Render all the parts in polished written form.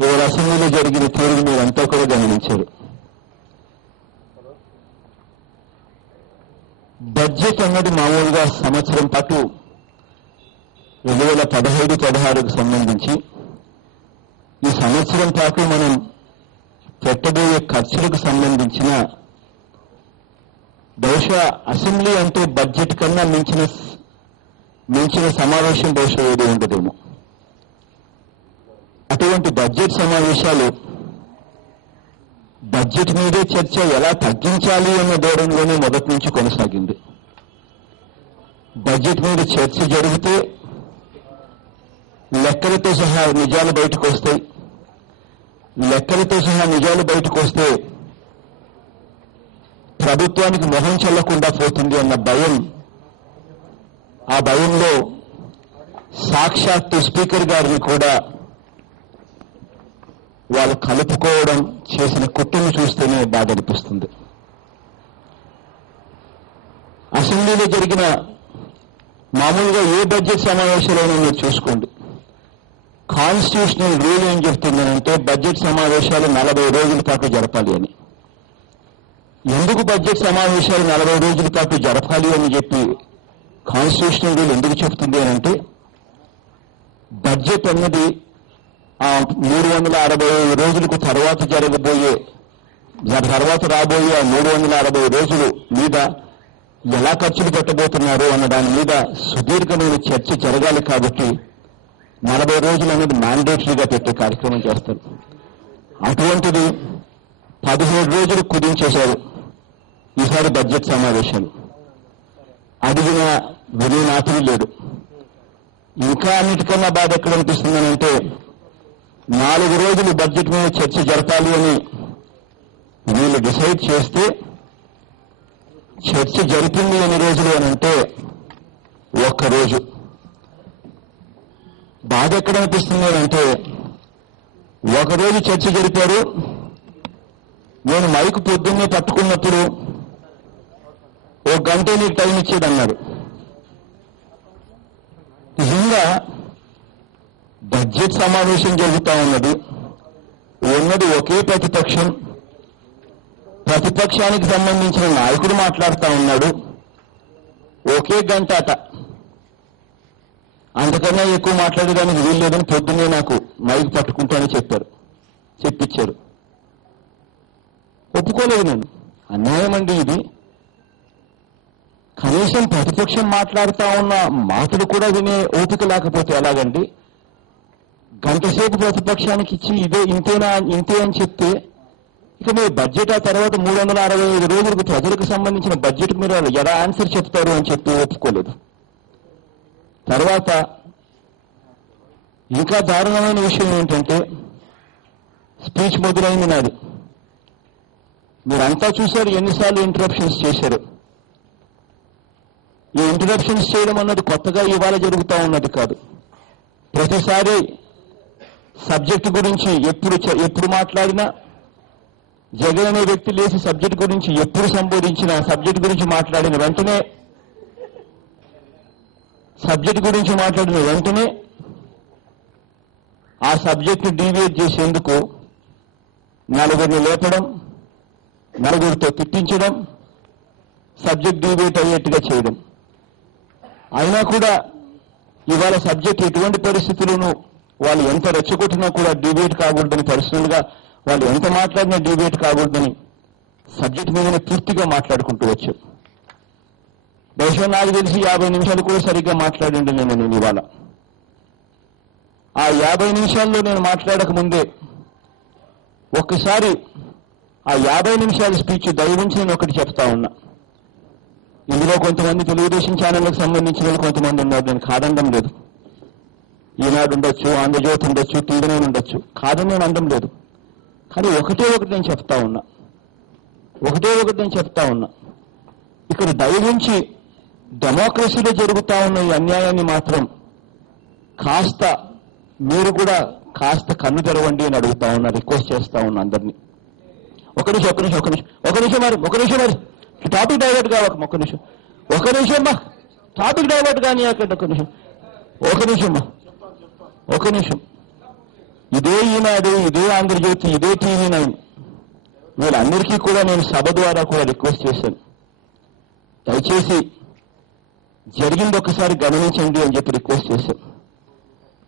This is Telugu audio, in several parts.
ఇవాళ అసెంబ్లీలో జరిగిన తీరును మీరంతా కూడా గమనించారు. బడ్జెట్ అన్నది మామూలుగా సంవత్సరం పాటు 2015-16కు సంబంధించి ఈ సంవత్సరం పాటు మనం పెట్టబోయే ఖర్చులకు సంబంధించిన బహుశా అసెంబ్లీ అంటే బడ్జెట్ కన్నా మించిన సమావేశం బహుశా ఏది ఉండదేమో. అటువంటి బడ్జెట్ సమావేశాలు బడ్జెట్ మీదే చర్చ ఎలా తగ్గించాలి అన్న ధోరణిలోనే మొదటి నుంచి కొనసాగింది. బడ్జెట్ మీద చర్చ జరిగితే లెక్కలతో సహా నిజాలు బయటకు వస్తాయి. లెక్కలతో సహా నిజాలు బయటకు వస్తే ప్రభుత్వానికి మొహం చెల్లకుండా పోతుంది అన్న భయం, ఆ భయంలో సాక్షాత్తు స్పీకర్ గారిని కూడా వాళ్ళు కలుపుకోవడం చేసిన కుట్రను చూస్తేనే బాధ అనిపిస్తుంది. అసెంబ్లీలో జరిగిన మామూలుగా ఏ బడ్జెట్ సమావేశాలైనా మీరు చూసుకోండి, కాన్స్టిట్యూషనల్ రూల్ ఏం చెప్తుందనంటే బడ్జెట్ సమావేశాలు 40 రోజుల పాటు జరపాలి అని. ఎందుకు బడ్జెట్ సమావేశాలు 40 రోజుల పాటు జరపాలి అని చెప్పి కాన్స్టిట్యూషనల్ రూల్ ఎందుకు చెప్తుంది అనంటే, బడ్జెట్ అన్నది 365 రోజులకు తర్వాత రాబోయే 360 రోజులు మీద ఎలా ఖర్చులు పెట్టబోతున్నారు అన్న దాని మీద సుదీర్ఘమైన చర్చ జరగాలి. కాబట్టి 40 రోజులు అనేది మ్యాండేటరీగా పెట్టే కార్యక్రమం చేస్తారు. అటువంటిది 17 రోజులు కుదించేశారు ఈసారి బడ్జెట్ సమావేశాలు. అడిగిన వినీనాథులు లేడు. ఇంకా అన్నిటికన్నా బాధ ఎక్కడ అనిపిస్తుందనంటే, 4 రోజులు బడ్జెట్ మీద చర్చ జరపాలి అని వీళ్ళు డిసైడ్ చేస్తే చర్చ జరిపింది ఎన్ని రోజులు అని అంటే 1 రోజు. బాధ ఎక్కడ అనిపిస్తుంది అంటే, 1 రోజు చర్చ జరిపారు. నేను మైకు పొద్దున్నే పట్టుకున్నప్పుడు 1 గంట నీకు టైం ఇచ్చేదన్నారు. నిజంగా బడ్జెట్ సమావేశం జరుగుతూ ఉన్నది ఒకే ప్రతిపక్షం. ప్రతిపక్షానికి సంబంధించిన నాయకుడు మాట్లాడుతూ ఉన్నాడు. ఒకే గంట అట, అంతకన్నా ఎక్కువ మాట్లాడేదానికి వీల్లేదని పొద్దున్నే నాకు మైక్ పట్టుకుంటానని చెప్పించారు. ఒప్పుకోలేదు నేను. అన్యాయం అండి ఇది. కనీసం ప్రతిపక్షం మాట్లాడుతూ ఉన్న మాటలు కూడా వినే ఓపిక లేకపోతే ఎలాగండి? గంటసేపు ప్రతిపక్షానికి ఇచ్చి ఇంతే అని చెప్తే ఇక మీరు బడ్జెట్ ఆ తర్వాత 365 రోజులకు ప్రజలకు సంబంధించిన బడ్జెట్ మీరు ఎలా ఆన్సర్ చెప్తారు అని చెప్పి ఒప్పుకోలేదు. తర్వాత ఇంకా దారుణమైన విషయం ఏంటంటే, స్పీచ్ మొదలైంది నాది. మీరంతా చూశారు ఎన్నిసార్లు ఇంటరప్షన్స్ చేశారు. ఈ ఇంటరప్షన్స్ చేయడం అన్నది కొత్తగా ఇవాళ జరుగుతూ ఉన్నది కాదు. ప్రతిసారి సబ్జెక్టు గురించి ఎప్పుడు మాట్లాడినా, జగన్ అనే వ్యక్తి లేచి సబ్జెక్టు గురించి ఎప్పుడు సంబోధించినా, సబ్జెక్టు గురించి మాట్లాడిన వెంటనే ఆ సబ్జెక్టు డీవియేట్ చేసేందుకు నలుగురిని లేపడం, నలుగురితో తిట్టించడం, సబ్జెక్ట్ డీవియేట్ అయ్యేట్టుగా చేయడం. అయినా కూడా ఇవాళ సబ్జెక్ట్ ఎటువంటి పరిస్థితులను వాళ్ళు ఎంత రెచ్చగొట్టినా కూడా డీవియేట్ కాకూడదని, పర్సనల్గా వాళ్ళు ఎంత మాట్లాడినా డీవియేట్ కాకూడదని సబ్జెక్ట్ మీదనే పూర్తిగా మాట్లాడుకుంటూ వచ్చారు. బహుశా నాకు తెలిసి 50 నిమిషాలు కూడా సరిగ్గా మాట్లాడిండి నేను ఇవాళ. ఆ 50 నిమిషాల్లో నేను మాట్లాడక ముందే ఒక్కసారి ఆ 50 నిమిషాల స్పీచ్ దయవుంచి నేను ఒకటి చెప్తా ఉన్నా. ఇందులో కొంతమంది తెలుగుదేశం ఛానళ్లకు సంబంధించిన వాళ్ళు కొంతమంది ఉన్నారు, నేను కాదనడం లేదు. ఈనాడు ఉండొచ్చు, ఆంధ్రజ్యోతి ఉండొచ్చు, టీవీ ఉండొచ్చు, కాదని నేను అనడం లేదు. కానీ ఒకటే ఒకటి నేను చెప్తా ఉన్నా. ఇక్కడ దయవుంచి డెమోక్రసీలో జరుగుతూ ఉన్న ఈ అన్యాయాన్ని మాత్రం మీరు కూడా కాస్త కన్ను తెరవండి అని అడుగుతా ఉన్నా, రిక్వెస్ట్ చేస్తా ఉన్నా అందరినీ. ఒక నిమిషం మరి టాపిక్ డైవర్ట్ కావాలి. ఒక నిమిషం టాపిక్ డైవర్ట్ కానీ ఒక నిమిషం ఇదే ఈనాడు, ఇదే ఆంధ్రజ్యోతి, ఇదే TV9 వీళ్ళందరికీ కూడా నేను సభ ద్వారా కూడా రిక్వెస్ట్ చేశాను, దయచేసి జరిగింది ఒకసారి గమనించండి అని చెప్పి రిక్వెస్ట్ చేశాను.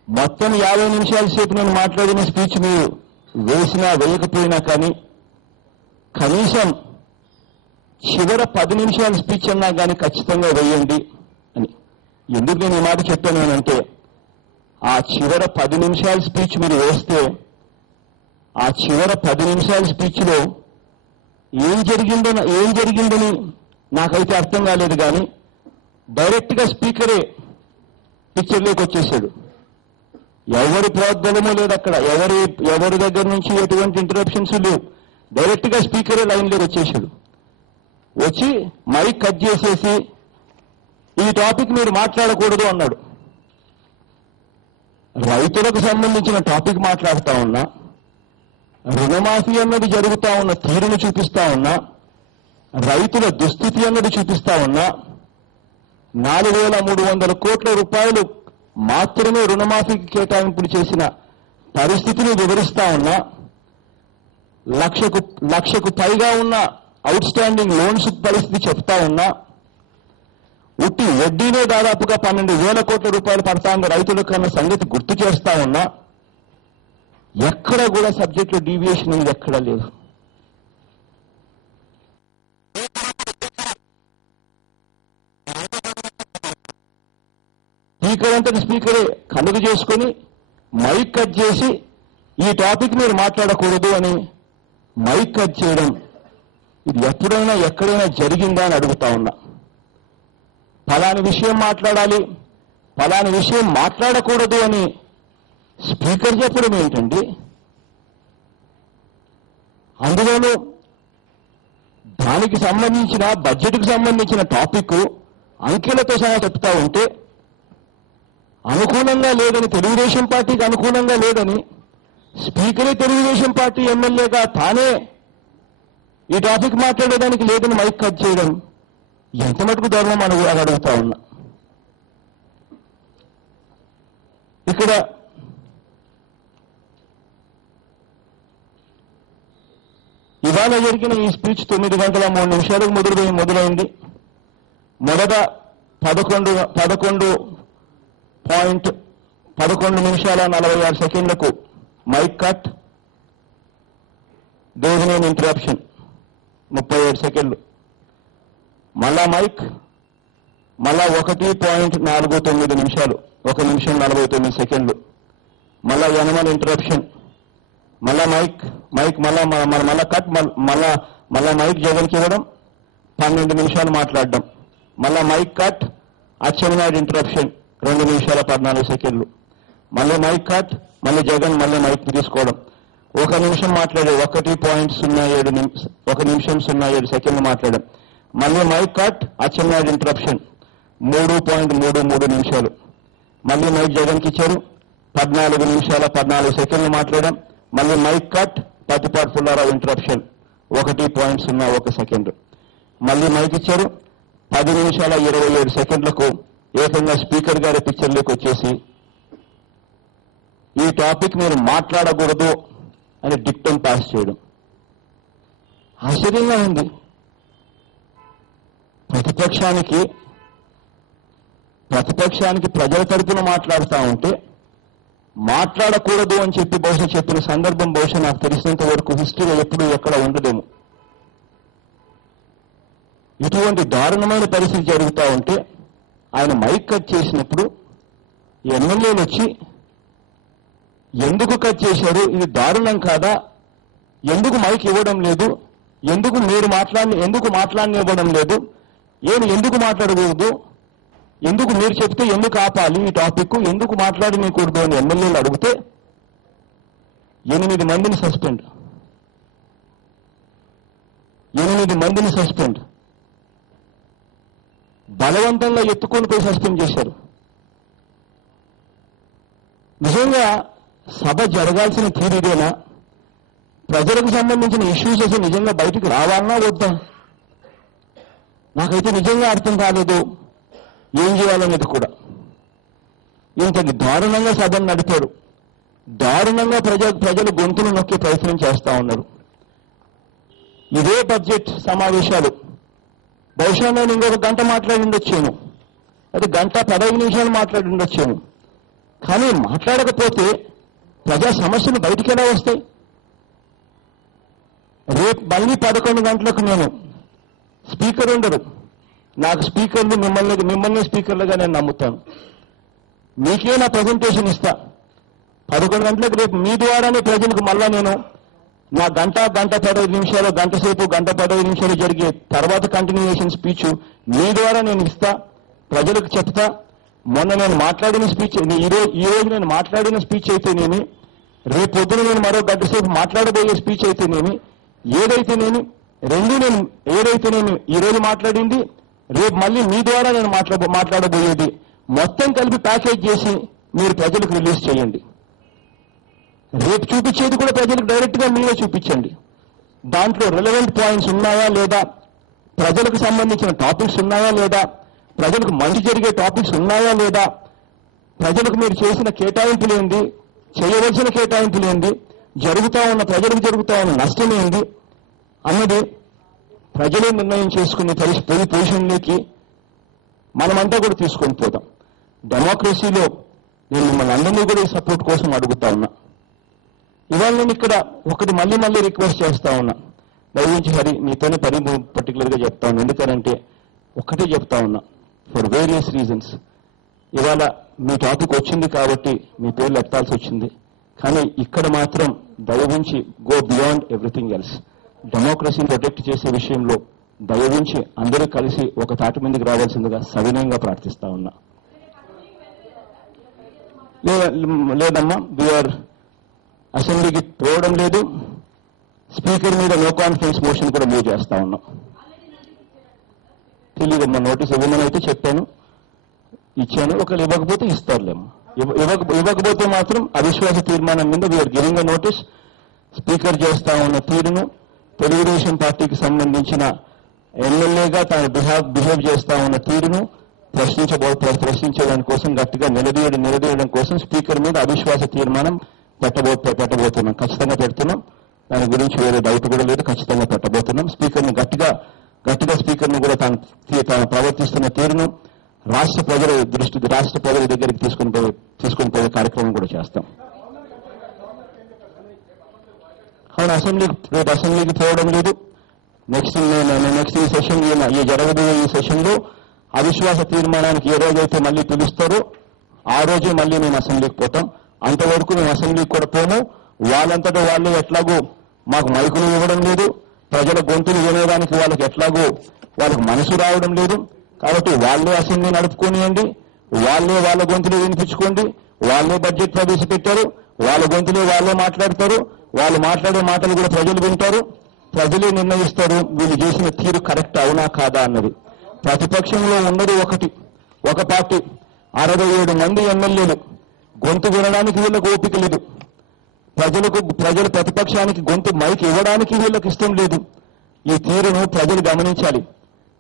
మొత్తం 50 నిమిషాల సేపు నేను మాట్లాడిన స్పీచ్ మీరు వేసినా వేయకపోయినా కానీ కనీసం చివర 10 నిమిషాల స్పీచ్ అన్నా కానీ ఖచ్చితంగా వేయండి అని. ఎందుకు నేను ఈ మాట చెప్పాను అంటే, ఆ చివర 10 నిమిషాల స్పీచ్ మీరు వేస్తే ఆ చివర 10 నిమిషాల స్పీచ్లో ఏం జరిగిందని నాకైతే అర్థం కాలేదు. కానీ డైరెక్ట్గా స్పీకరే పిక్చర్లోకి వచ్చేసాడు. ఎవరి ప్రోద్బలమో లేదు అక్కడ, ఎవరి దగ్గర నుంచి ఎటువంటి ఇంటరప్షన్స్ లేవు. డైరెక్ట్గా స్పీకరే లైన్లోకి వచ్చేసాడు. వచ్చి మైక్ కట్ చేసేసి ఈ టాపిక్ మీరు మాట్లాడకూడదు అన్నాడు. రైతులకు సంబంధించిన టాపిక్ మాట్లాడుతా ఉన్నా, రుణమాఫీ అన్నది జరుగుతా ఉన్న తీరును చూపిస్తా ఉన్నా, రైతుల దుస్థితి అన్నది చూపిస్తా ఉన్నా, 4,300 కోట్ల రూపాయలు మాత్రమే రుణమాఫీకి కేటాయింపులు చేసిన పరిస్థితిని వివరిస్తా ఉన్నా, లక్షకు పైగా ఉన్న అవుట్ స్టాండింగ్ లోన్స్ పరిస్థితి చెప్తా ఉన్నా, ఉట్టి వడ్డీనే దాదాపుగా 12,000 కోట్ల రూపాయలు పడతా ఉన్న రైతులకు అన్న సంగతి గుర్తు చేస్తా ఉన్నా, ఎక్కడ కూడా సబ్జెక్టులో డీవియేషన్ అనేది ఎక్కడా లేదు. స్పీకర్ అంతటి స్పీకరే కలుగు చేసుకొని మైక్ కట్ చేసి ఈ టాపిక్ మీరు మాట్లాడకూడదు అని మైక్ కట్ చేయడం, ఇది ఎప్పుడైనా ఎక్కడైనా జరిగిందా అని అడుగుతా ఉన్నా. ఫలాని విషయం మాట్లాడాలి, ఫలాని విషయం మాట్లాడకూడదు అని స్పీకర్ చెప్పడం ఏంటండి? అందులోనూ దానికి సంబంధించిన బడ్జెట్కు సంబంధించిన టాపిక్ అంకెలతో సహా చెప్తా ఉంటే అనుకూలంగా లేదని, తెలుగుదేశం పార్టీకి అనుకూలంగా లేదని స్పీకరే తెలుగుదేశం పార్టీ ఎమ్మెల్యేగా తానే ఈ టాపిక్ మాట్లాడేదానికి లేదని మైక్ కట్ చేయడం ఎంత మటుకు ధర్మం అని అడుగుతా ఉన్నా. ఇక్కడ ఇవాళ జరిగిన ఈ స్పీచ్ 9 గంటల 3 నిమిషాలకు మొదలైంది. మొదట 11 నిమిషాల 46 సెకండ్లకు మైక్ కట్, దేవినేని ఇంటరప్షన్ 37 సెకండ్లు, మళ్ళా మైక్, మళ్ళా 1.49 నిమిషాలు 1 నిమిషం 49 సెకండ్లు, మళ్ళా యనమల ఇంటరప్షన్, మళ్ళా మైక్ మళ్ళా కట్, మళ్ళా మైక్ జగన్కి ఇవ్వడం, 12 నిమిషాలు మాట్లాడడం, మళ్ళా మైక్ కట్, అచ్చెన్నాయుడు ఇంటరప్షన్ 2 నిమిషాల 14 సెకండ్లు, మళ్ళీ మైక్ కట్, మళ్ళీ జగన్ మళ్ళీ మైక్ తీసుకోవడం, 1 నిమిషం మాట్లాడే 1 నిమిషం 07 సెకండ్లు మాట్లాడడం, మళ్ళీ మైక్ కట్, అచ్చెన్నాయుడు ఇంటరప్షన్ 3.33 నిమిషాలు, మళ్ళీ మైక్ జగన్కి ఇచ్చారు 14 నిమిషాల 14 సెకండ్లు మాట్లాడడం, మళ్ళీ mic cut, Prathipati Pullarao interruption 1.01 second, మళ్ళీ మైక్ ఇచ్చారు 10 నిమిషాల 27 సెకండ్లకు ఏకంగా స్పీకర్ గారి పిక్చర్లోకి వచ్చేసి ఈ టాపిక్ మీరు మాట్లాడకూడదు అని డిక్టం పాస్ చేయడం ఆశ్చర్యంగా ఉంది. ప్రతిపక్షానికి ప్రజల తరపున మాట్లాడుతూ ఉంటే మాట్లాడకూడదు అని చెప్పి బహుశా చెప్పిన సందర్భం బహుశా నాకు తెలిసినంత వరకు హిస్టరీలో ఎప్పుడు ఎక్కడ ఉండదేమో. ఇటువంటి దారుణమైన పరిస్థితి జరుగుతూ ఉంటే ఆయన మైక్ కట్ చేసినప్పుడు ఎమ్మెల్యేలు వచ్చి ఎందుకు కట్ చేశారు, ఇది దారుణం కాదా, ఎందుకు మైక్ ఇవ్వడం లేదు, ఎందుకు మాట్లాడనివ్వడం లేదు, ఎందుకు మాట్లాడకూడదు, ఎందుకు మీరు చెప్తే ఎందుకు ఆపాలి ఈ టాపిక్, ఎందుకు మాట్లాడనీయకూడదు అని ఎమ్మెల్యేలు అడిగితే 8 మందిని సస్పెండ్, 8 మందిని సస్పెండ్, బలవంతంగా ఎత్తుకొని పోయి సస్పెండ్ చేశారు. నిజంగా సభ జరగాల్సిన తీరుదేనా? ప్రజలకు సంబంధించిన ఇష్యూస్ అసలు నిజంగా బయటకు రావాలన్నా వద్దా? నాకైతే నిజంగా అర్థం కాలేదు ఏం చేయాలనేది కూడా. ఇంతటి దారుణంగా సభను నడిపారు. దారుణంగా ప్రజలు గొంతులు నొక్కే ప్రయత్నం చేస్తా ఉన్నారు. ఇదే బడ్జెట్ సమావేశాలు బహుశా నేను ఇంకొక గంట మాట్లాడి ఉండొచ్చాను, అది గంట 15 నిమిషాలు మాట్లాడి ఉండొచ్చాను. కానీ మాట్లాడకపోతే ప్రజా సమస్యలు బయటికి ఎలా వస్తాయి? రేపు మళ్ళీ 11 గంటలకు నేను స్పీకర్ ఉండరు, నాకు స్పీకర్లు మిమ్మల్ని స్పీకర్లుగా నేను నమ్ముతాను. మీకే నా ప్రజెంటేషన్ ఇస్తా. 11 గంటలకు రేపు మీ ద్వారానే ప్రజలకు మళ్ళా నేను నా గంట 15 నిమిషాలు, గంట సేపు, గంట 15 నిమిషాలు జరిగే తర్వాత కంటిన్యూయేషన్ స్పీచ్ మీ ద్వారా నేను ఇస్తా, ప్రజలకు చెప్తా. మొన్న నేను మాట్లాడిన స్పీచ్, ఈ రోజు నేను మాట్లాడిన స్పీచ్ అయితేనేమి, రేపు పొద్దున నేను మరో గంట సేపు మాట్లాడబోయే స్పీచ్ అయితేనేమి, ఏదైతేనేమి ఈ రోజు మాట్లాడింది, రేపు మళ్ళీ మీ ద్వారా నేను మాట్లాడబోయేది మొత్తం కలిపి ప్యాకేజ్ చేసి మీరు ప్రజలకు రిలీజ్ చేయండి. రేపు చూపించేది కూడా ప్రజలకు డైరెక్ట్ గా మీరే చూపించండి. దాంట్లో రిలవెంట్ పాయింట్స్ ఉన్నాయా లేదా, ప్రజలకు సంబంధించిన టాపిక్స్ ఉన్నాయా లేదా, ప్రజలకు మంచి జరిగే టాపిక్స్ ఉన్నాయా లేదా, ప్రజలకు మీరు చేసిన కేటాయింపులు ఏంది, చేయవలసిన కేటాయింపులు ఏంది, ప్రజలకు జరుగుతా ఉన్న నష్టం ఏంది అన్నది ప్రజలే నిర్ణయం చేసుకునే పొజిషన్లోకి మనమంతా కూడా తీసుకొని పోతాం. డెమోక్రసీలో నేను మిమ్మల్ని అందరినీ కూడా ఈ సపోర్ట్ కోసం అడుగుతా ఉన్నా. ఇవాళ నేను ఇక్కడ ఒకటి మళ్ళీ రిక్వెస్ట్ చేస్తా ఉన్నా, దయచేసి హరి మీతోనే పర్టికులర్గా చెప్తా ఉన్నా. ఎందుకంటే ఒక్కటే చెప్తా ఉన్నా, ఫర్ వేరియస్ రీజన్స్ ఇవాళ మీ టాపిక్ వచ్చింది కాబట్టి మీ పేర్లు ఎత్తాల్సి వచ్చింది. కానీ ఇక్కడ మాత్రం దయవుంచి గో బియాండ్ ఎవ్రీథింగ్ ఎల్స్. డెమోక్రసీని ప్రొటెక్ట్ చేసే విషయంలో దయవుంచి అందరూ కలిసి ఒక తాటి మీదకి రావాల్సిందిగా సవినయంగా ప్రార్థిస్తా ఉన్నా. లేదమ్మా, వీఆర్ అసెంబ్లీకి పోవడం లేదు. స్పీకర్ మీద నో కాన్ఫిడెన్స్ మోషన్ కూడా మూవ్ చేస్తా ఉన్నాం. తెలియదమ్మా, నోటీస్ ఇవ్వమని అయితే చెప్పాను, ఇచ్చాను. ఒకవేళ ఇవ్వకపోతే ఇస్తారులేమ్మా. ఇవ్వకపోతే మాత్రం అవిశ్వాస తీర్మానం మీద we are giving a notice. Speaker చేస్తా ఉన్న తీరును, తెలుగుదేశం పార్టీకి సంబంధించిన ఎమ్మెల్యేగా తాను బిహేవ్ చేస్తా ఉన్న తీరును ప్రశ్నించడానికి కోసం గట్టిగా నిలదీయడం కోసం స్పీకర్ మీద అవిశ్వాస తీర్మానం పెట్టబోతున్నాం. ఖచ్చితంగా పెడుతున్నాం. దాని గురించి వేరే డౌట్ కూడా లేదు. ఖచ్చితంగా పెట్టబోతున్నాం. స్పీకర్ని గట్టిగా స్పీకర్ని కూడా తాను ప్రవర్తిస్తున్న తీరును రాష్ట్ర ప్రజల దగ్గరికి తీసుకుని పోయే కార్యక్రమం కూడా చేస్తాం. అవును, అసెంబ్లీకి పోవడం లేదు. నెక్స్ట్ ఈ సెషన్, ఈ జరగబోయే ఈ సెషన్లో అవిశ్వాస తీర్మానానికి ఏ రోజైతే మళ్ళీ పిలుస్తారో ఆ రోజే మళ్ళీ మేము అసెంబ్లీకి పోతాం. అంతవరకు మేము అసెంబ్లీకి కూడా పోము. వాళ్ళంతటా వాళ్ళు ఎట్లాగో మాకు మైకులు ఇవ్వడం లేదు, ప్రజల గొంతులు వినేదానికి వాళ్ళకి మనసు రావడం లేదు. కాబట్టి వాళ్ళే అసెంబ్లీ నడుపుకోనియండి, వాళ్ళ గొంతులు వినిపించుకోండి. వాళ్ళే బడ్జెట్ ప్రవేశపెట్టారు, వాళ్ళ గొంతులే వాళ్ళే మాట్లాడతారు. వాళ్ళు మాట్లాడే మాటలు కూడా ప్రజలు వింటారు, ప్రజలే నిర్ణయిస్తారు వీళ్ళు చేసిన తీరు కరెక్ట్ అవునా కాదా అన్నది. ప్రతిపక్షంలో ఉన్నది ఒక పార్టీ, 67 మంది ఎమ్మెల్యేలు. గొంతు వినడానికి వీళ్ళకు ఓపిక లేదు. ప్రజలు ప్రతిపక్షానికి గొంతు మైక్ ఇవ్వడానికి వీళ్ళకి ఇష్టం లేదు. ఈ తీరును ప్రజలు గమనించాలి.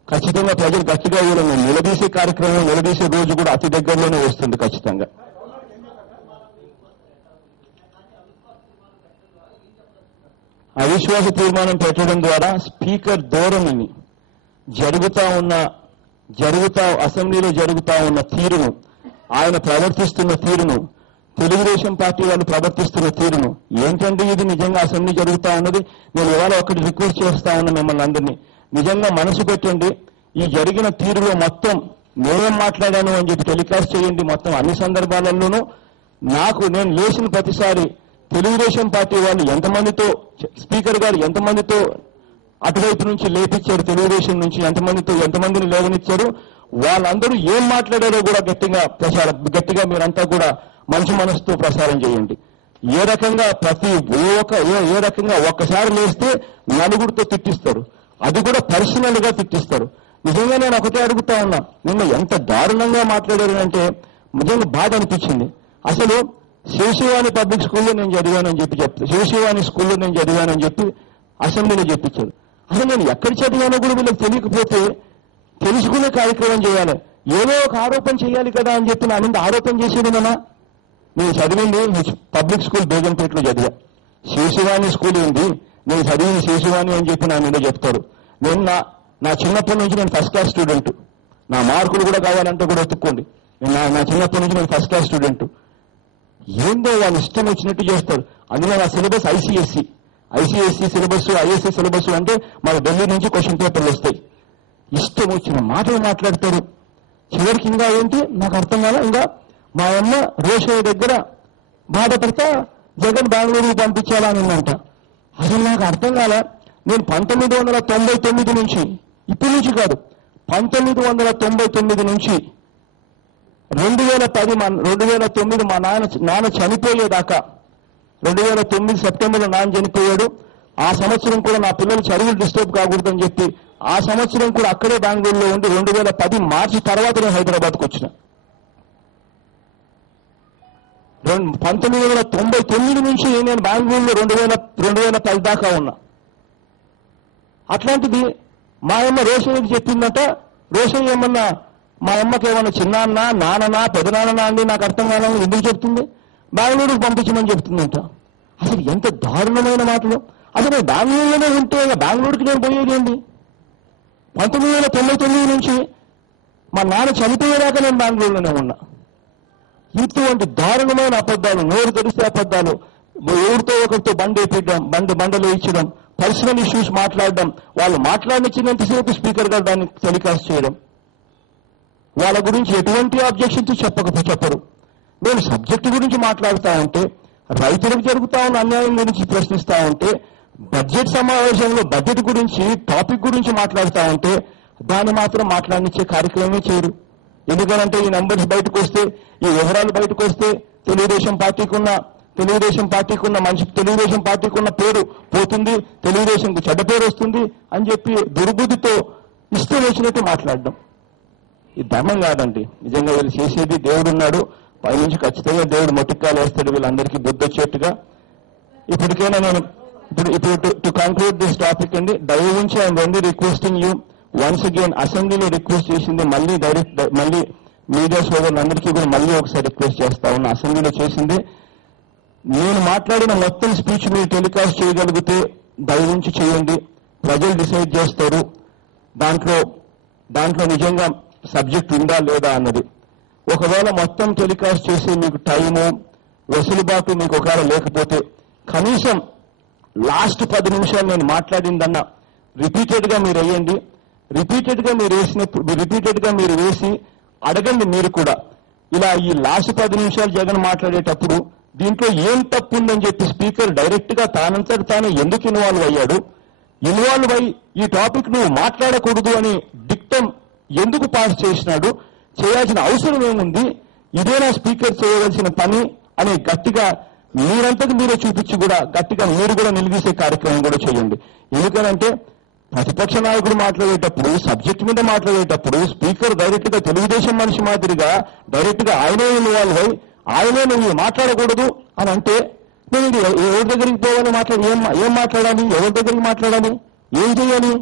ఖచ్చితంగా ప్రజలు గట్టిగా వీళ్ళని నిలదీసే రోజు కూడా అతి దగ్గరలోనే వస్తుంది ఖచ్చితంగా. అవిశ్వాస తీర్మానం పెట్టడం ద్వారా స్పీకర్ ధోరణిని అసెంబ్లీలో జరుగుతా ఉన్న తీరును, ఆయన ప్రవర్తిస్తున్న తీరును, తెలుగుదేశం పార్టీ వాళ్ళు ప్రవర్తిస్తున్న తీరును, ఏంటంటే ఇది నిజంగా అసెంబ్లీ జరుగుతా ఉన్నది. నేను ఇవాళ ఒకటి రిక్వెస్ట్ చేస్తా ఉన్నా మిమ్మల్ని అందరినీ, నిజంగా మనసు పెట్టండి. ఈ జరిగిన తీరులో మొత్తం నేనేం మాట్లాడాను అని చెప్పి టెలికాస్ట్ చేయండి. మొత్తం అన్ని సందర్భాలలోనూ నేను లేచిన ప్రతిసారి తెలుగుదేశం పార్టీ వాళ్ళు స్పీకర్ గారు ఎంతమందితో అటువైపు నుంచి లేపించారు, తెలుగుదేశం నుంచి ఎంతమందిని లేవనిచ్చారు, వాళ్ళందరూ ఏం మాట్లాడారో కూడా గట్టిగా మీరంతా కూడా మంచి మనసుతో ప్రసారం చేయండి. ఏ రకంగా ఒక్కసారి లేస్తే నలుగురితో తిట్టిస్తారు, అది కూడా పర్సనల్ గా తిట్టిస్తారు. నిజంగా నేను ఒకటే అడుగుతా ఉన్నా, నిన్న ఎంత దారుణంగా మాట్లాడారంటే నిజంగా బాధ అనిపించింది. అసలు శివశివాని పబ్లిక్ స్కూల్లో నేను చదివానని చెప్పి శివశివాని స్కూల్లో నేను చదివానని చెప్పి అసెంబ్లీలో చెప్పించారు. అసలు నేను ఎక్కడ చదివానో కూడా వీళ్ళకి తెలియకపోతే తెలుసుకునే కార్యక్రమం చేయాలి. ఏదో ఒక ఆరోపణ చేయాలి కదా అని చెప్పి నా మీద ఆరోపణ చేసేదేనా? నేను చదివింది పబ్లిక్ స్కూల్ బేగంపేటలో చదివా. శేషవాణి స్కూల్ ఏంది, నేను చదివింది శేషవాణి అని చెప్పి నా మీద చెప్తారు. నేను నా చిన్నప్పటి నుంచి నేను ఫస్ట్ క్లాస్ స్టూడెంట్. నా మార్కులు కూడా కావాలంటే కూడా ఎత్తుక్కోండి. నా చిన్నప్పటి నుంచి నేను ఫస్ట్ క్లాస్ స్టూడెంట్. ఏందో వాళ్ళు ఇష్టం వచ్చినట్టు చేస్తారు. అందులో నా syllabus ICSE syllabus, ISC syllabus అంటే మాకు ఢిల్లీ నుంచి క్వశ్చన్ పేపర్లు వస్తాయి. ఇష్టం వచ్చిన మాటలు మాట్లాడతారు. చివరికి ఇంకా ఏంటి నాకు అర్థం కాల, ఇంకా మా అమ్మ రోషయ్య దగ్గర బాధపడతా జగన్ బెంగళూరుకు పంపించాలా అని ఉందంట. అసలు నాకు అర్థం కాల. నేను 1999 నుంచి, ఇప్పటి నుంచి కాదు, 1999 నుంచి 2009 మా నాన్న చనిపోయేదాకా, 2009 సెప్టెంబర్లో నాన్న చనిపోయాడు. ఆ సంవత్సరం కూడా నా పిల్లలు చదువులు డిస్టర్బ్ కాకూడదని చెప్పి ఆ సంవత్సరం కూడా అక్కడే బెంగళూరులో ఉండి 2010 మార్చి తర్వాత నేను హైదరాబాద్కు వచ్చిన. 1999 నుంచి నేను బెంగళూరులో 2010 దాకా ఉన్నా. అట్లాంటిది మా అమ్మ రోషయ్యకి చెప్పిందట. రోషయ్య ఏమన్నా మా అమ్మకి ఏమన్నా చిన్నాన్న, నాన్ననా, పెదనాన్న అండి నాకు అర్థం కాలని ఎందుకు చెప్తుంది? బెంగళూరుకు పంపించమని చెప్తుందంట. అసలు ఎంత దారుణమైన మాటలు. అసలు నేను బెంగళూరులోనే ఉంటే బెంగళూరుకి నేను పోయేదేంటి? 1999 నుంచి మా నాన్న చనిపోయేదాకా నేను బెంగళూరులోనే ఉన్నా. ఇటువంటి దారుణమైన అబద్ధాలు, నోరు తెరిస్తే అబద్ధాలు, ఎవరితో ఒకరితో బండలు ఇచ్చడం, పర్సనల్ ఇష్యూస్ మాట్లాడడం, వాళ్ళు మాట్లాడించినంతసేపు స్పీకర్ గారు దాన్ని టెలికాస్ట్ చేయడం, వాళ్ళ గురించి ఎటువంటి ఆబ్జెక్షన్స్ చెప్పరు. నేను సబ్జెక్టు గురించి మాట్లాడుతూ ఉంటే, రైతులకు జరుగుతా ఉన్న అన్యాయం గురించి ప్రశ్నిస్తూ ఉంటే, బడ్జెట్ సమావేశంలో బడ్జెట్ గురించి టాపిక్ గురించి మాట్లాడుతూ ఉంటే దాన్ని మాత్రం మాట్లాడించే కార్యక్రమమే చేయరు. ఎందుకంటే ఈ నంబర్స్ బయటకు వస్తే, ఈ వివరాలు బయటకు వస్తే తెలుగుదేశం పార్టీకి ఉన్న పేరు పోతుంది, తెలుగుదేశంకు చెడ్డ పేరు వస్తుంది అని చెప్పి దుర్బుద్ధితో ఇష్టం వచ్చినట్టు మాట్లాడడం ఇది ధర్మం కాదండి. నిజంగా వీళ్ళు చేసేది, దేవుడున్నాడు పైనుంచి ఖచ్చితంగా దేవుడు మొట్టికాయలు వేస్తాడు వీళ్ళందరికీ బుద్ధి వచ్చేట్టుగా. ఇప్పటికైనా నేను ఇప్పుడు టు కంక్లూడ్ దిస్ టాపిక్ అండి, దయవుంచి I'm only requesting you once again, అసెంబ్లీలో రిక్వెస్ట్ చేసింది మళ్ళీ మీడియా సోదరులందరికీ కూడా మళ్ళీ ఒకసారి రిక్వెస్ట్ చేస్తా ఉన్నా. అసెంబ్లీలో చేసింది నేను మాట్లాడిన మొత్తం స్పీచ్ మీరు టెలికాస్ట్ చేయగలిగితే దయవుంచి చేయండి. ప్రజలు డిసైడ్ చేస్తారు దాంట్లో నిజంగా సబ్జెక్ట్ ఉందా లేదా అన్నది. ఒకవేళ మొత్తం టెలికాస్ట్ చేసి మీకు టైము వెసులుబాటు మీకు ఒకవేళ లేకపోతే కనీసం లాస్ట్ 10 నిమిషాలు నేను మాట్లాడిందన్నా రిపీటెడ్గా మీరు వేయండి. రిపీటెడ్గా మీరు వేసి అడగండి. మీరు కూడా ఇలా ఈ లాస్ట్ 10 నిమిషాలు జగన్ మాట్లాడేటప్పుడు దీంట్లో ఏం తప్పు ఉందని చెప్పి స్పీకర్ డైరెక్ట్ గా తానంతట తాను ఎందుకు ఇన్వాల్వ్ అయ్యాడు, ఇన్వాల్వ్ అయి ఈ టాపిక్ నువ్వు మాట్లాడకూడదు అని డిక్టమ్ ఎందుకు పాస్ చేసినాడు, చేయాల్సిన అవసరం ఏముంది, ఇదేనా స్పీకర్ చేయవలసిన పని అని గట్టిగా మీరంతకు మీరే చూపించి కూడా గట్టిగా మీరు కూడా నిలదీసే కార్యక్రమం కూడా చేయండి. ఎందుకనంటే ప్రతిపక్ష నాయకుడు మాట్లాడేటప్పుడు, సబ్జెక్ట్ మీద మాట్లాడేటప్పుడు స్పీకర్ డైరెక్ట్ గా తెలుగుదేశం మనిషి మాదిరిగా డైరెక్ట్ గా ఆయనే ఇన్వాల్వ్ అయి ఆయనే నువ్వు మాట్లాడకూడదు అని అంటే నేను ఎవరి దగ్గరికి పోవాలి, ఏం మాట్లాడాలి, ఎవరి దగ్గరికి మాట్లాడాలి, ఏం చేయాలి,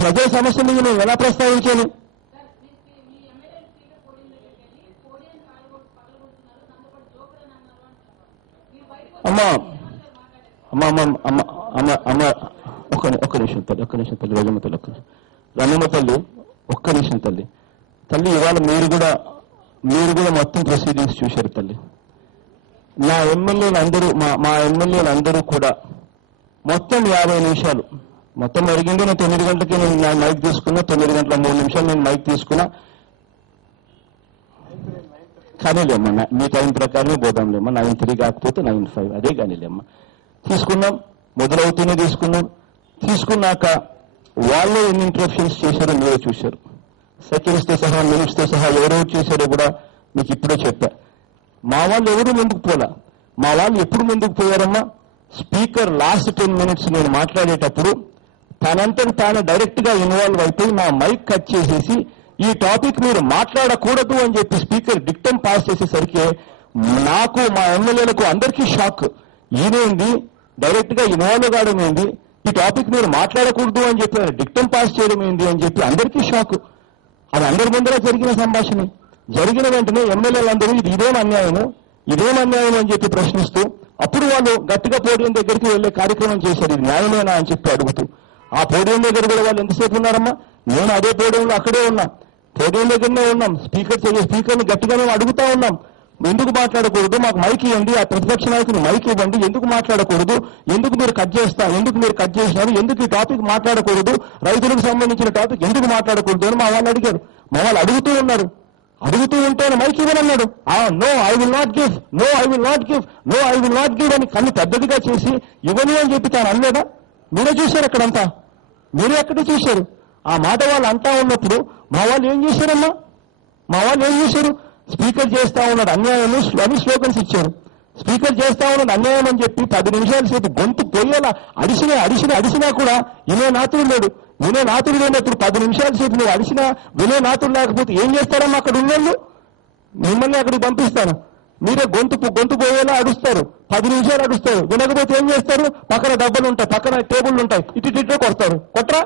ప్రజా సమస్య మీద నేను ఎలా ప్రస్తావించాను? అమ్మా ఒక్క నిమిషం తల్లి రమమ్మ తల్లి ఒక్క నిమిషం తల్లి. ఇవాళ మీరు కూడా మొత్తం ప్రొసీడింగ్స్ చూశారు తల్లి. మా ఎమ్మెల్యేలందరూ కూడా మొత్తం 50 నిమిషాలు మొత్తం అడిగింది. నేను 9 గంటలకి నేను మైక్ తీసుకున్నా, 9 గంటల 3 నిమిషాలు నేను మైక్ తీసుకున్నా. కానీలేమ్మా మీ టైం ప్రకారమే పోదాంలేమ్మా, 9:03 కాకపోతే 9:05 అదే కానీలేమ్మా. తీసుకున్నాం, మొదలవుతూనే తీసుకున్నాక వాళ్ళే ఎన్ని ఇంటరప్షన్స్ చేశారో మీరే చూశారు. సెకండ్స్తో సహా, మినిట్స్తో సహా ఎవరెవరు చేశారో కూడా మీకు ఇప్పుడే చెప్పా. మా వాళ్ళు ఎవరు ముందుకు పోలా. మా వాళ్ళు ఎప్పుడు ముందుకు పోయారమ్మా, స్పీకర్ లాస్ట్ 10 మినిట్స్ నేను మాట్లాడేటప్పుడు తనంతటి తాను డైరెక్ట్ గా ఇన్వాల్వ్ అయిపోయి నా మైక్ కట్ చేసేసి ఈ టాపిక్ మీరు మాట్లాడకూడదు అని చెప్పి స్పీకర్ డిక్టమ్ పాస్ చేసేసరికి నాకు, మా ఎమ్మెల్యేలకు అందరికీ షాక్. ఈయనేంది డైరెక్ట్ గా ఇన్వాల్వ్ కావడం ఏంది, ఈ టాపిక్ మీరు మాట్లాడకూడదు అని చెప్పి డిక్టమ్ పాస్ చేయడం ఏంది అని చెప్పి అందరికీ షాక్. అది అందరి ముందర జరిగిన సంభాషణ. జరిగిన వెంటనే ఎమ్మెల్యేలందరూ ఇదేం అన్యాయము, ఇదేం అన్యాయం అని చెప్పి ప్రశ్నిస్తూ అప్పుడు వాళ్ళు గట్టిగా పోడియం దగ్గరికి వెళ్లే కార్యక్రమం చేశారు. ఇది న్యాయమేనా అని చెప్పి అడుగుతూ. ఆ పోడియం దగ్గర కూడా వాళ్ళు ఎంతసేపు ఉన్నారమ్మా? నేను అదే పోడియంలో అక్కడే ఉన్నా, పోడియం దగ్గరనే ఉన్నాం. స్పీకర్ని గట్టిగానే అడుగుతా ఉన్నాం, ఎందుకు మాట్లాడకూడదు, మాకు మైక్ ఇవ్వండి, ఆ ప్రతిపక్ష నాయకుని మైక్ ఇవ్వండి, ఎందుకు మాట్లాడకూడదు, ఎందుకు మీరు కట్ చేసినారు, ఎందుకు ఈ టాపిక్ మాట్లాడకూడదు, రైతులకు సంబంధించిన టాపిక్ ఎందుకు మాట్లాడకూడదు అని మా వాళ్ళు అడిగారు. మా వాళ్ళు అడుగుతూ ఉన్నారు. అడుగుతూ ఉంటే మైక్ ఇవ్వనన్నాడు. No I will not give, no I will not give, no I will not give అని కన్ను పెద్దదిగా చేసి ఇవ్వని అని చెప్పి తాను అనలేదా? మీరే చూశారు అక్కడంతా, మీరే అక్కడే చూశారు. ఆ మాట వాళ్ళు అంటా ఉన్నప్పుడు మా వాళ్ళు ఏం చేశారమ్మా? మా వాళ్ళు ఏం చేశారు? స్పీకర్ చేస్తా ఉన్నాడు అన్యాయం అని స్లోగన్స్ ఇచ్చారు. స్పీకర్ చేస్తా ఉన్నాడు అన్యాయం అని చెప్పి 10 నిమిషాల సేపు గొంతు పోయేలా అడిసినా కూడా వినే నాతుడు లేడు. వినే నాతుడు లేనప్పుడు 10 నిమిషాల సేపు నువ్వు అడిసినా వినే నాతుడు లేకపోతే ఏం చేస్తారమ్మా? అక్కడ ఉన్నోళ్ళు మిమ్మల్ని అక్కడికి పంపిస్తాను, మీరే గొంతు పోయేలా అడుస్తారు, 10 నిమిషాలు అడుస్తారు. వినకపోతే ఏం చేస్తారు? పక్కన డబ్బులు ఉంటాయి, పక్కన టేబుల్ ఉంటాయి, ఇటు కొడతారు. కొట్రా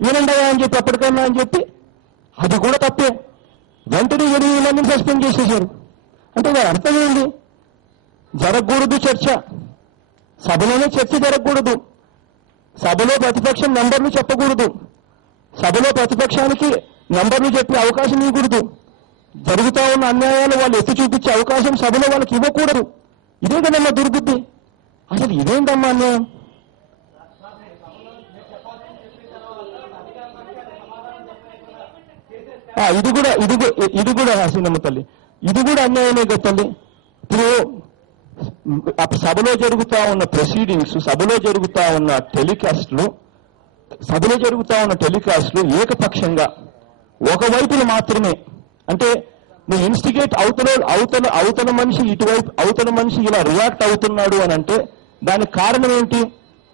వినండియా అని చెప్పి అప్పటికన్నా అని చెప్పి అది కూడా తప్పే. వెంటనే 8 మందిని సస్పెండ్ చేసేశారు. అంటే దాని అర్థం ఏంటి? జరగకూడదు చర్చ, సభలోనే చర్చ జరగకూడదు, సభలో ప్రతిపక్షం నంబర్లు చెప్పకూడదు, సభలో ప్రతిపక్షానికి నంబర్లు చెప్పే అవకాశం ఇవ్వకూడదు, జరుగుతా ఉన్న అన్యాయాలు వాళ్ళు ఎత్తి చూపించే అవకాశం సభలో వాళ్ళకి ఇవ్వకూడదు. ఇదే కదమ్మా దుర్బుద్ధి. అసలు ఇదేంటమ్మా అన్యాయం? ఇది కూడా హసీనమ్మ తల్లి, ఇది కూడా అన్యాయమే కదా తల్లి. ఇప్పుడు సభలో జరుగుతా ఉన్న ప్రొసీడింగ్స్, సభలో జరుగుతా ఉన్న టెలికాస్ట్లు ఏకపక్షంగా ఒకవైపును మాత్రమే, అంటే నువ్వు ఇన్స్టిగేట్ అవతల మనిషి ఇటువైపు, అవతల మనిషి ఇలా రియాక్ట్ అవుతున్నాడు అని అంటే దానికి కారణం ఏంటి?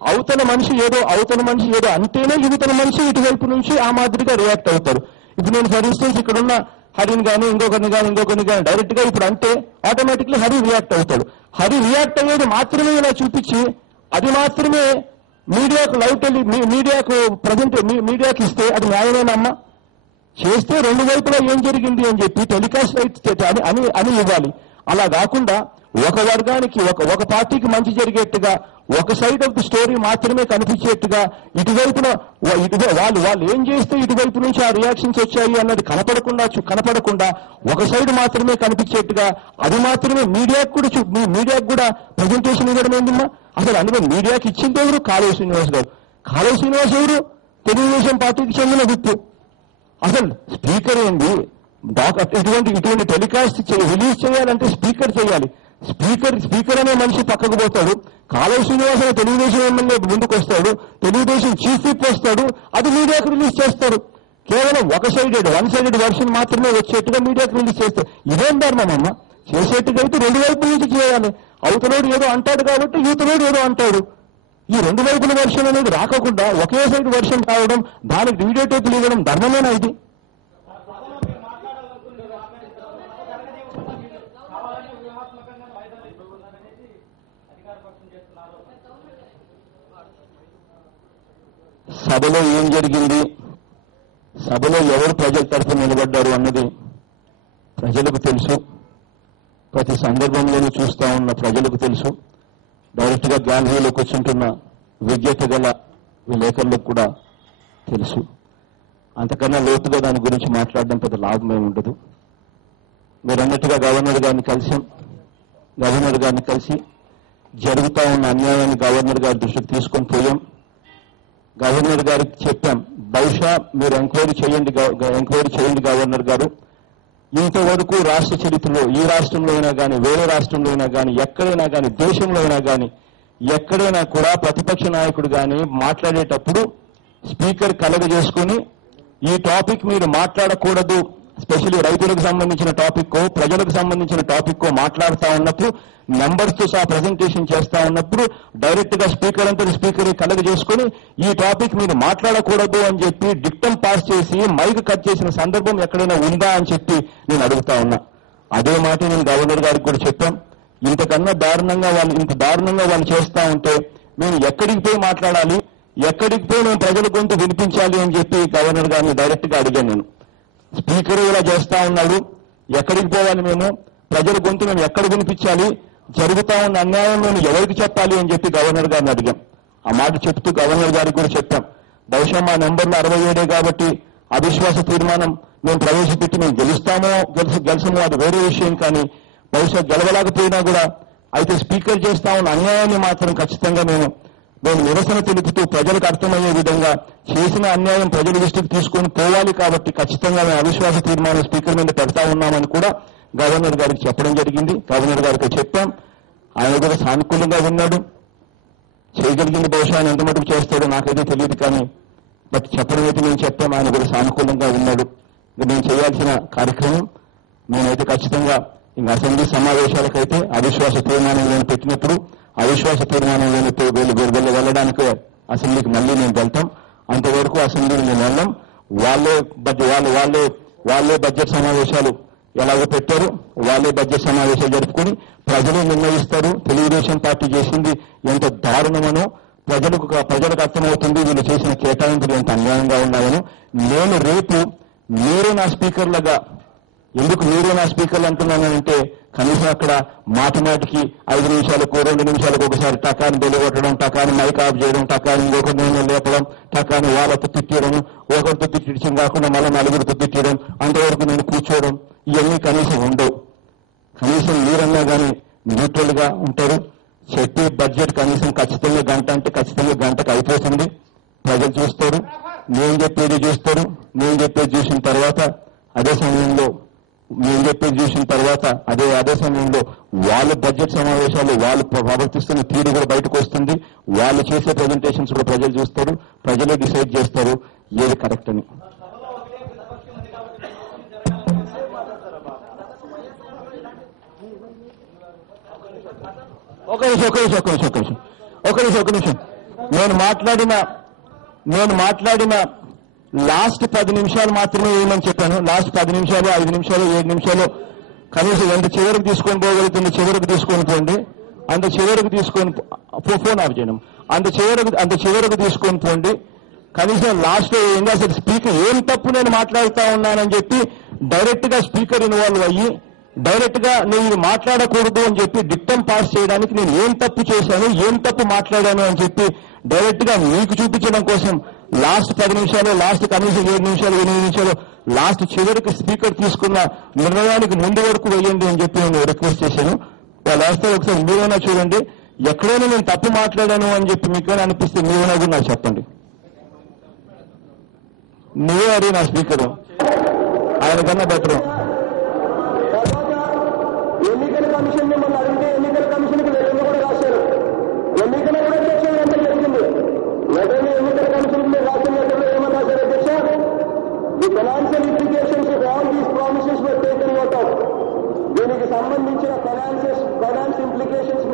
అవతల మనిషి ఏదో అంటేనే యువతల మనిషి ఇటువైపు నుంచి ఆ మాదిరిగా రియాక్ట్ అవుతారు. ఇప్పుడు నేను ఫర్ ఇన్స్టెన్స్ ఇక్కడున్న హరిని కానీ ఇంకొకరిని కానీ డైరెక్ట్ గా ఇప్పుడు అంటే ఆటోమేటిక్లీ హరి రియాక్ట్ అవుతాడు. హరి రియాక్ట్ అయ్యేది మాత్రమే ఇలా చూపించి అది మాత్రమే మీడియాకు ఇస్తే అది న్యాయమేనమ్మా? చేస్తే 2 వైపులా ఏం జరిగింది అని చెప్పి టెలికాస్ట్ రైట్ అని ఇవ్వాలి. అలా కాకుండా ఒక వర్గానికి ఒక పార్టీకి మంచి జరిగేట్టుగా ఒక సైడ్ ఆఫ్ ది స్టోరీ మాత్రమే కనిపించేట్టుగా ఇటువైపున వాళ్ళు ఏం చేస్తే ఇటువైపు నుంచి ఆ రియాక్షన్స్ వచ్చాయి అన్నది కనపడకుండా ఒక సైడ్ మాత్రమే కనిపించేట్టుగా అది మాత్రమే మీడియాకు కూడా ప్రజెంటేషన్ ఇవ్వడం ఏంటమ్మా? అసలు అందులో మీడియాకి ఇచ్చింది ఎవరు? కాళోజీ శ్రీనివాస్ గారు. కాళోజీ శ్రీనివాస్ ఎవరు? తెలుగుదేశం పార్టీకి చెందిన విప్పు. అసలు స్పీకర్ ఏంది? ఇటువంటి టెలికాస్ట్ రిలీజ్ చేయాలంటే స్పీకర్ చేయాలి. స్పీకర్ అనే మనిషి పక్కకు పోతాడు, కాళోజీ శ్రీనివాస్ అనే తెలుగుదేశం ఎమ్మెల్యే ముందుకు వస్తాడు, తెలుగుదేశం చీఫ్ విప్ వస్తాడు, అది మీడియాకు రిలీజ్ చేస్తారు. కేవలం వన్ సైడెడ్ వర్షన్ మాత్రమే వచ్చేట్టుగా మీడియాకు రిలీజ్ చేస్తారు. ఇదేం ధర్మమమ్మా? చేసేట్టుగా అయితే 2 వైపుల నుంచి చేయాలి. అవతలోడు ఏదో అంటాడు కాబట్టి యువతలోడు ఏదో అంటాడు. ఈ 2 వైపుల వర్షన్ అనేది రాకుండా ఒకే సైడ్ వర్షన్ రావడం, దానికి వీడియో టేపులు ఇవ్వడం ధర్మమేనా ఇది? సభలో ఏం జరిగింది, సభలో ఎవరు ప్రజల తరఫున నిలబడ్డారు అన్నది ప్రజలకు తెలుసు. ప్రతి సందర్భంలోనూ చూస్తా ఉన్న ప్రజలకు తెలుసు. డైరెక్ట్ గా గ్యాలరీలోకి వచ్చుంటున్న విజ్ఞత గల విలేకరులకు కూడా తెలుసు. అంతకన్నా లోతుగా దాని గురించి మాట్లాడడం పెద్ద లాభమే ఉండదు. మీరు అన్నట్టుగా గవర్నర్ గారిని కలిసి జరుగుతా ఉన్న అన్యాయాన్ని గవర్నర్ గారి దృష్టికి తీసుకొని పోయాం. గవర్నర్ గారికి చెప్పాం, బహుశా మీరు ఎంక్వైరీ చేయండి గవర్నర్ గారు. ఇంతవరకు రాష్ట్ర చరిత్రలో ఈ రాష్ట్రంలో అయినా కానీ వేరే రాష్ట్రంలో అయినా కానీ ఎక్కడైనా కానీ దేశంలో అయినా కానీ ఎక్కడైనా కూడా ప్రతిపక్ష నాయకుడు కానీ మాట్లాడేటప్పుడు స్పీకర్ కలగజేసుకుని ఈ టాపిక్ మీరు మాట్లాడకూడదు, స్పెషల్లీ రైతులకు సంబంధించిన టాపిక్, ప్రజలకు సంబంధించిన టాపిక్ మాట్లాడుతూ ఉన్నప్పుడు నంబర్స్ తో సహా ప్రజెంటేషన్ చేస్తా ఉన్నప్పుడు డైరెక్ట్ గా స్పీకర్ కలగజేసుకుని ఈ టాపిక్ మీరు మాట్లాడకూడదు అని చెప్పి డిక్టమ్ పాస్ చేసి మైక్ కట్ చేసిన సందర్భం ఎక్కడైనా ఉందా అని చెప్పి నేను అడుగుతా ఉన్నా. అదే మాట నేను గవర్నర్ గారికి కూడా చెప్పాం. ఇంత దారుణంగా వాళ్ళు చేస్తా ఉంటే మేము ఎక్కడికి పోయి మాట్లాడాలి, ఎక్కడికి పోయి మేము ప్రజల గొంతు వినిపించాలి అని చెప్పి గవర్నర్ గారిని డైరెక్ట్ గా అడిగాను నేను. స్పీకర్ ఇలా చేస్తా ఉన్నాడు, ఎక్కడికి పోవాలి మేము? ప్రజల గొంతు మేము ఎక్కడ వినిపించాలి, జరుగుతా ఉన్న అన్యాయం మేము ఎవరికి చెప్పాలి అని చెప్పి గవర్నర్ గారిని అడిగాం. ఆ మాట చెప్తూ గవర్నర్ గారికి కూడా చెప్పాం, బహుశా మా నెంబర్లు 67 కాబట్టి అవిశ్వాస తీర్మానం మేము ప్రవేశపెట్టి మేము గెలుస్తామో అది వేరే విషయం, కానీ బహుశా గెలవలేకపోయినా కూడా అయితే స్పీకర్ చేస్తా ఉన్న అన్యాయాన్ని మాత్రం ఖచ్చితంగా మేము నిరసన తెలుపుతూ ప్రజలకు అర్థమయ్యే విధంగా చేసిన అన్యాయం ప్రజల దృష్టికి తీసుకొని పోవాలి, కాబట్టి ఖచ్చితంగా మేము అవిశ్వాస తీర్మానం స్పీకర్ మీద పెడతా ఉన్నామని కూడా గవర్నర్ గారికి చెప్పడం జరిగింది. గవర్నర్ గారికి చెప్పాం, ఆయన కూడా సానుకూలంగా ఉన్నాడు. చేయగలిగింది బహుశా ఆయన ఎంత మటుకు చేస్తాడో నాకైతే తెలియదు, కానీ బట్ చెప్పడం అయితే మేము చెప్పాం, ఆయన కూడా సానుకూలంగా ఉన్నాడు. మేము చేయాల్సిన కార్యక్రమం నేనైతే ఖచ్చితంగా ఇంకా అసెంబ్లీ సమావేశాలకైతే అవిశ్వాస తీర్మానం నేను పెట్టినప్పుడు అవిశ్వాస తీర్మానం వెళ్ళడానికి అసెంబ్లీకి మళ్ళీ మేము వెళ్తాం. అంతవరకు అసెంబ్లీకి మేము వెళ్ళాం. వాళ్ళే బడ్జెట్ సమావేశాలు ఎలాగో పెట్టారు, వాళ్ళే బడ్జెట్ సమావేశాలు జరుపుకుని ప్రజలు నిర్ణయిస్తారు. తెలుగుదేశం పార్టీ చేసింది ఎంత దారుణమనో ప్రజలకు అర్థమవుతుంది, వీళ్ళు చేసిన కేటాయింపులు ఎంత అన్యాయంగా ఉన్నాయనో. నేను రేపు మీరే నా స్పీకర్లుగా, ఎందుకు మీరే నా స్పీకర్లు అంటున్నానంటే కనీసం అక్కడ మాటికి 5 నిమిషాలకు 2 నిమిషాలకు ఒకసారి టకాన్ని వెలుగొట్టడం, టకాన్ని మైక్ ఆఫ్ చేయడం, టకాన్ని ఇంకొకరిని లేపడం, టకాన్ని వాళ్ళతో తిట్టడం, ఒకరితో తిట్టడం కాకుండా మళ్ళీ 4గురితో తిట్టడం, అంతవరకు నేను కూర్చోవడం, ఇవన్నీ కనీసం ఉండవు. కనీసం మీరన్నా కానీ న్యూట్రల్ గా ఉంటారు. చెప్పే బడ్జెట్ కనీసం ఖచ్చితంగా గంట అంటే ఖచ్చితంగా గంటకు అయిపోతుంది. ప్రజలు చూస్తారు, నేను చెప్పేది చూస్తారు. నేను చెప్పేది చూసిన తర్వాత అదే సమయంలో వాళ్ళ బడ్జెట్ సమావేశాలు వాళ్ళు ప్రవర్తిస్తున్న తీరు కూడా బయటకు వస్తుంది. వాళ్ళు చేసే ప్రెజెంటేషన్స్ కూడా ప్రజలు చూస్తారు. ప్రజలే డిసైడ్ చేస్తారు ఏది కరెక్ట్ అని. ఒక నిమిషం నేను మాట్లాడిన లాస్ట్ 10 నిమిషాలు మాత్రమే ఏమని చెప్పాను. లాస్ట్ 10 నిమిషాలు 5 నిమిషాలు 7 నిమిషాలు కనీసం ఎంత చివరికి తీసుకొని పోగలుగుతుంది చివరికి తీసుకొని పోండి. అంత చివరికి తీసుకొని ఫోన్ ఆఫ్ చేయడం, అంత చివరికి తీసుకొని పోండి. కనీసం లాస్ట్ లో ఏంటి అసలు స్పీకర్ ఏం తప్పు నేను మాట్లాడుతా ఉన్నానని చెప్పి డైరెక్ట్ గా స్పీకర్ ఇన్వాల్వ్ అయ్యి డైరెక్ట్ గా నేను మాట్లాడకూడదు అని చెప్పి డిక్టమ్ పాస్ చేయడానికి నేను ఏం తప్పు చేశాను, ఏం తప్పు మాట్లాడాను అని చెప్పి డైరెక్ట్ గా మీకు చూపించడం కోసం లాస్ట్ 10 నిమిషాలు, లాస్ట్ కనీసం 7 నిమిషాలు 8 నిమిషాలు లాస్ట్ చివరికి స్పీకర్ తీసుకున్న నిర్ణయానికి ముందు వరకు వేయండి అని చెప్పి నేను రిక్వెస్ట్ చేశాను. వాళ్ళు వేస్తే ఒకసారి మీరైనా చూడండి, ఎక్కడైనా నేను తప్పు మాట్లాడాను అని చెప్పి మీకైనా అనిపిస్తే మీరైనా కూడా నాకు చెప్పండి. నువ్వే అది నా స్పీకరు, ఆయన కన్నా బెటరు. ఎన్నికల కమిషన్ మిమ్మల్ని అడిగితే ఎన్నికల కమిషన్కి లెటర్లు కూడా రాశారు. ఎన్నికల కూడా అధ్యక్షులు ఎంత జరిగింది. వెంటనే ఎన్నికల కమిషన్ మీద రాసిన లెటర్లో ఏమని రాశారు అధ్యక్ష? The financial implications of all these promises were taken note of. దీనికి సంబంధించిన ఫైనాన్స్ ఇంప్లికేషన్స్